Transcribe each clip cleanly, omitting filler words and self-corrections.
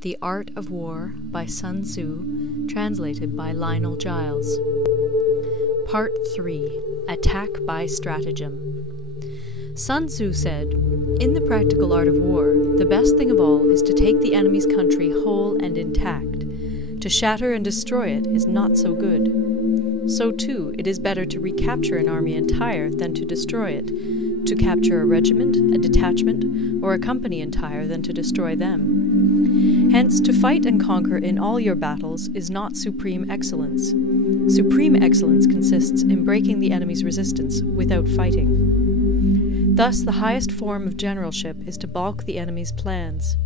The Art of War by Sun Tzu, translated by Lionel GILES. Part 3. Attack by Stratagem. Sun Tzu said, "In the practical art of war, the best thing of all is to take the enemy's country whole and intact. To shatter and destroy it is not so good. So too, it is better to recapture an army entire than to destroy it, to capture a regiment, a detachment, or a company entire than to destroy them. Hence, to fight and conquer in all your battles is not supreme excellence. Supreme excellence consists in breaking the enemy's resistance without fighting. Thus, the highest form of generalship is to balk the enemy's plans.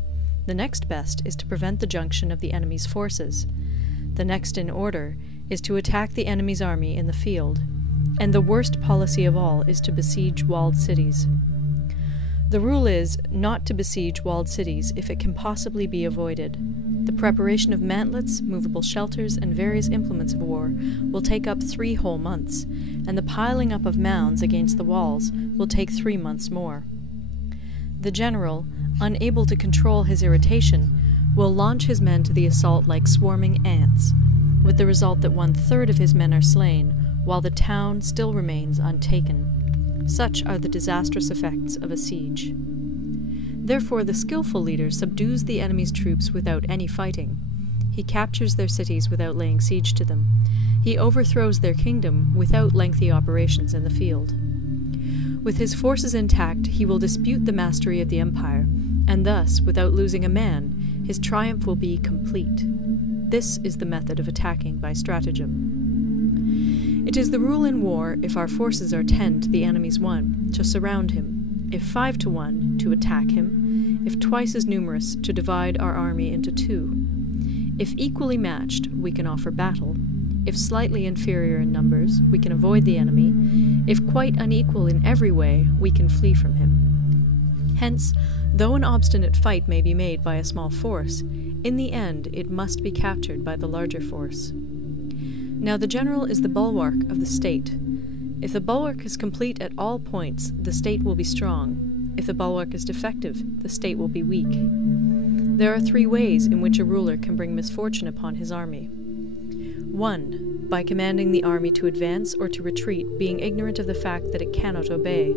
The next best is to prevent the junction of the enemy's forces. The next in order is to attack the enemy's army in the field. And the worst policy of all is to besiege walled cities. The rule is not to besiege walled cities if it can possibly be avoided. The preparation of mantlets, movable shelters, and various implements of war will take up 3 whole months, and the piling up of mounds against the walls will take 3 months more. The general, unable to control his irritation, will launch his men to the assault like swarming ants, with the result that 1/3 of his men are slain, while the town still remains untaken. Such are the disastrous effects of a siege. Therefore the skillful leader subdues the enemy's troops without any fighting. He captures their cities without laying siege to them. He overthrows their kingdom without lengthy operations in the field. With his forces intact, he will dispute the mastery of the empire, and thus, without losing a man, his triumph will be complete. This is the method of attacking by stratagem. It is the rule in war, if our forces are 10 to the enemy's 1, to surround him; if 5 to 1, to attack him; if twice as numerous, to divide our army into 2. If equally matched, we can offer battle; if slightly inferior in numbers, we can avoid the enemy; if quite unequal in every way, we can flee from him. Hence, though an obstinate fight may be made by a small force, in the end it must be captured by the larger force. Now the general is the bulwark of the state. If the bulwark is complete at all points, the state will be strong. If the bulwark is defective, the state will be weak. There are 3 ways in which a ruler can bring misfortune upon his army. 1. By commanding the army to advance or to retreat, being ignorant of the fact that it cannot obey.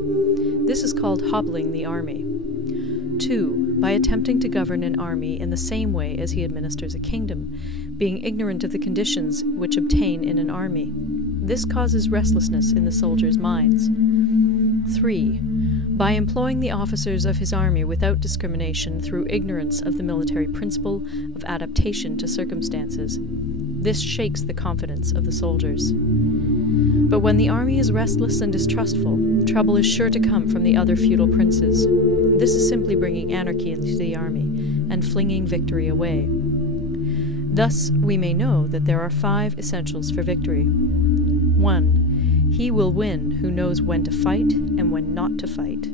This is called hobbling the army. 2. By attempting to govern an army in the same way as he administers a kingdom, being ignorant of the conditions which obtain in an army. This causes restlessness in the soldiers' minds. 3. By employing the officers of his army without discrimination through ignorance of the military principle of adaptation to circumstances. This shakes the confidence of the soldiers. But when the army is restless and distrustful, trouble is sure to come from the other feudal princes. This is simply bringing anarchy into the army and flinging victory away. Thus we may know that there are 5 essentials for victory. 1. He will win who knows when to fight and when not to fight.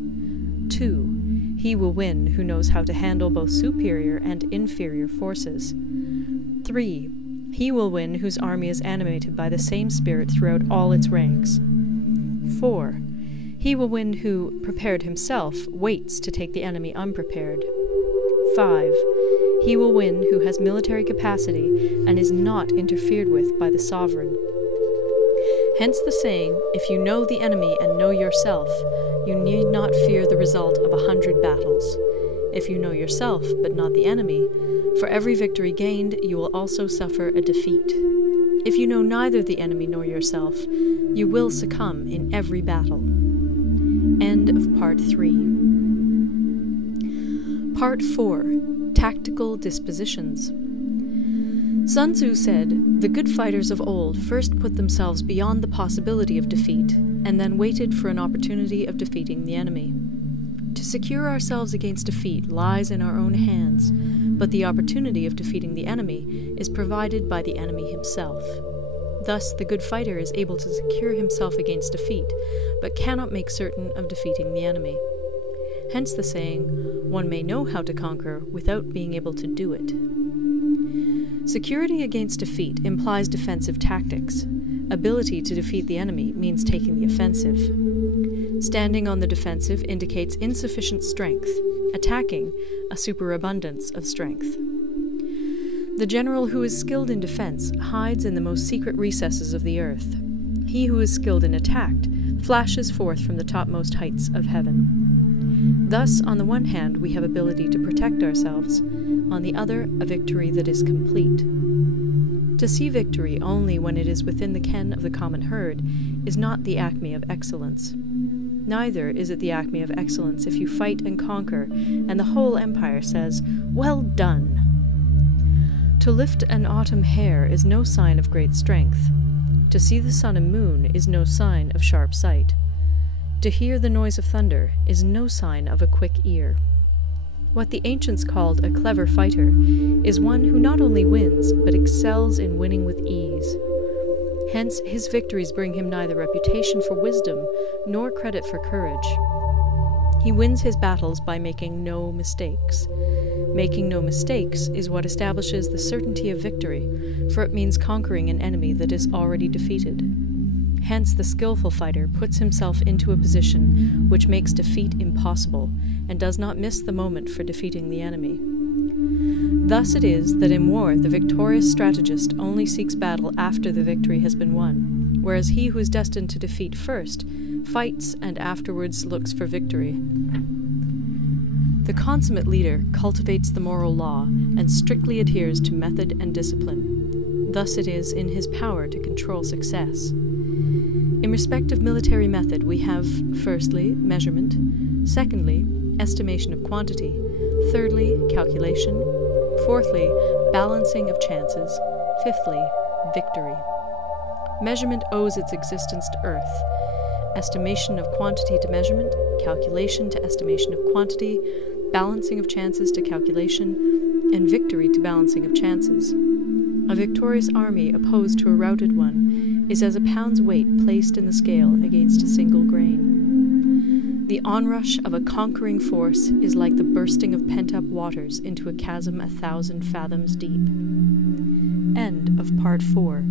2. He will win who knows how to handle both superior and inferior forces. 3. He will win whose army is animated by the same spirit throughout all its ranks. 4. He will win who, prepared himself, waits to take the enemy unprepared. 5. He will win who has military capacity and is not interfered with by the sovereign. Hence the saying, if you know the enemy and know yourself, you need not fear the result of 100 battles. If you know yourself, but not the enemy, for every victory gained, you will also suffer a defeat. If you know neither the enemy nor yourself, you will succumb in every battle. End of Part 3. Part 4. Tactical Dispositions. Sun Tzu said, "The good fighters of old first put themselves beyond the possibility of defeat, and then waited for an opportunity of defeating the enemy. To secure ourselves against defeat lies in our own hands, but the opportunity of defeating the enemy is provided by the enemy himself. Thus the good fighter is able to secure himself against defeat, but cannot make certain of defeating the enemy. Hence the saying, one may know how to conquer without being able to do it." Security against defeat implies defensive tactics. Ability to defeat the enemy means taking the offensive. Standing on the defensive indicates insufficient strength. Attacking, a superabundance of strength. The general who is skilled in defense hides in the most secret recesses of the earth. He who is skilled in attack flashes forth from the topmost heights of heaven. Thus, on the one hand, we have ability to protect ourselves, on the other, a victory that is complete. To see victory only when it is within the ken of the common herd is not the acme of excellence. Neither is it the acme of excellence if you fight and conquer, and the whole empire says, "Well done!" To lift an autumn hair is no sign of great strength. To see the sun and moon is no sign of sharp sight. To hear the noise of thunder is no sign of a quick ear. What the ancients called a clever fighter is one who not only wins, but excels in winning with ease. Hence, his victories bring him neither reputation for wisdom nor credit for courage. He wins his battles by making no mistakes. Making no mistakes is what establishes the certainty of victory, for it means conquering an enemy that is already defeated. Hence, the skillful fighter puts himself into a position which makes defeat impossible, and does not miss the moment for defeating the enemy. Thus it is that in war the victorious strategist only seeks battle after the victory has been won, whereas he who is destined to defeat first fights and afterwards looks for victory. The consummate leader cultivates the moral law and strictly adheres to method and discipline. Thus it is in his power to control success. In respect of military method we have, firstly, measurement, secondly, estimation of quantity, thirdly, calculation, fourthly, balancing of chances, fifthly, victory. Measurement owes its existence to earth, estimation of quantity to measurement, calculation to estimation of quantity, balancing of chances to calculation, and victory to balancing of chances. A victorious army opposed to a routed one is as a pound's weight placed in the scale against a single grain. The onrush of a conquering force is like the bursting of pent-up waters into a chasm 1,000 fathoms deep. End of Part 4.